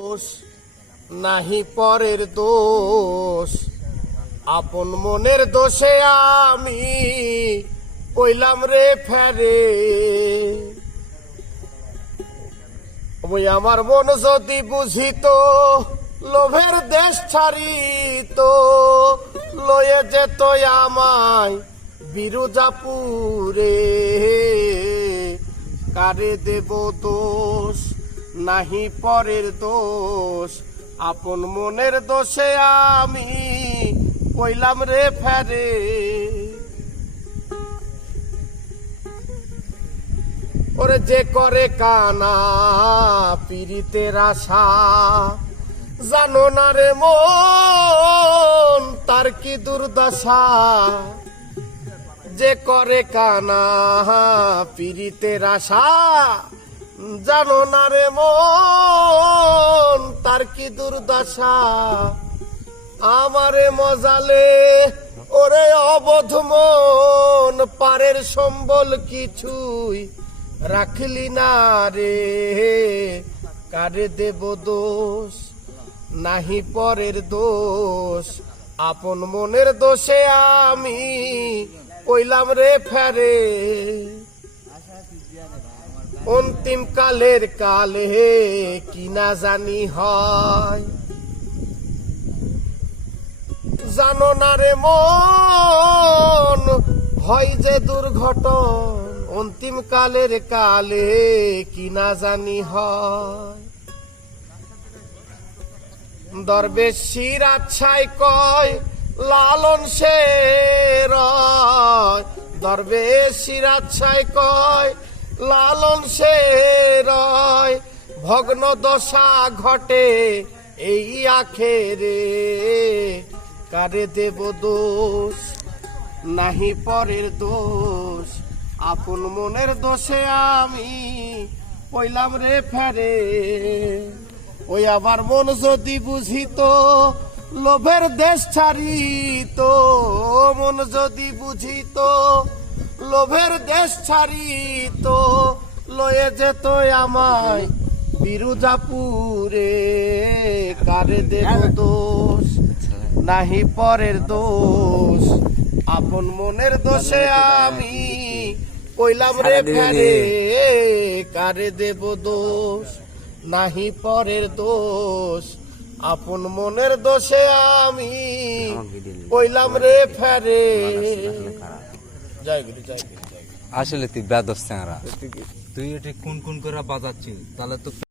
দোষ নাহি পরের দোষ, আপন মনের দোষে আমি কইলাম রে ফেরে। ওই আমার মন যদি বুঝিত, লোভের দেশ ছাড়িত, লয়ে যেত আমায় বিরুজাপুরে। কারে দেব দোষ নাহি পরের দোষ, আপন মনের দোষে আমি কইলাম রে ফেরে। ওরে যে করে কানা পীড়িতের আশা, জানো না রে মন তার কি দুর্দশা। যে করে কানা পীড়িতের আশা, জানো না রে মন তার কি দুর্দশা। আমারে মজালে ওরে অবোধ মন, পারের সম্বল কিছুই রাখলি না রে। কারে দেব দোষ নাহি পরের দোষ, আপন মনের দোষে আমি কইলাম রে ফেরে। অন্তিম কালের কালে কি না জানি হয়, জানো না রে মন হয় যে দুর্ঘটন। অন্তিম কালের কালে কি না জানি হয়, দরবেশির আচ্ছাই কয় লালন সে রয়। দরবেশির আচ্ছাই কয় লালন সে রয়, ভগ্ন দশা ঘটে এই আখেরে। কারে দেব দোষ নাহি পরের দোষ, আপন মনের দোষে আমি কইলাম রে ফেরে। ওই আবার মন যদি বুঝিত, লোভের দেশ ছাড়িত। মন যদি বুঝিত, লোভের দেশ ছাড়িত, লয়ে যেত আমায় বিরুজাপুরে। কারে দেব দোষ নাহি পরের দোষ, আপন মনের দোষে আমি কইলাম রে ফেরে। কারে দেব দোষ নাহি পরের দোষ, আপন মনের দোষে আমি কইলাম রে ফেরে। জয় গুরু জয় গুরু। আসলে তুই বেদস, তুই এটা কোন কোন করে বাজাচ্ছিস তাহলে তো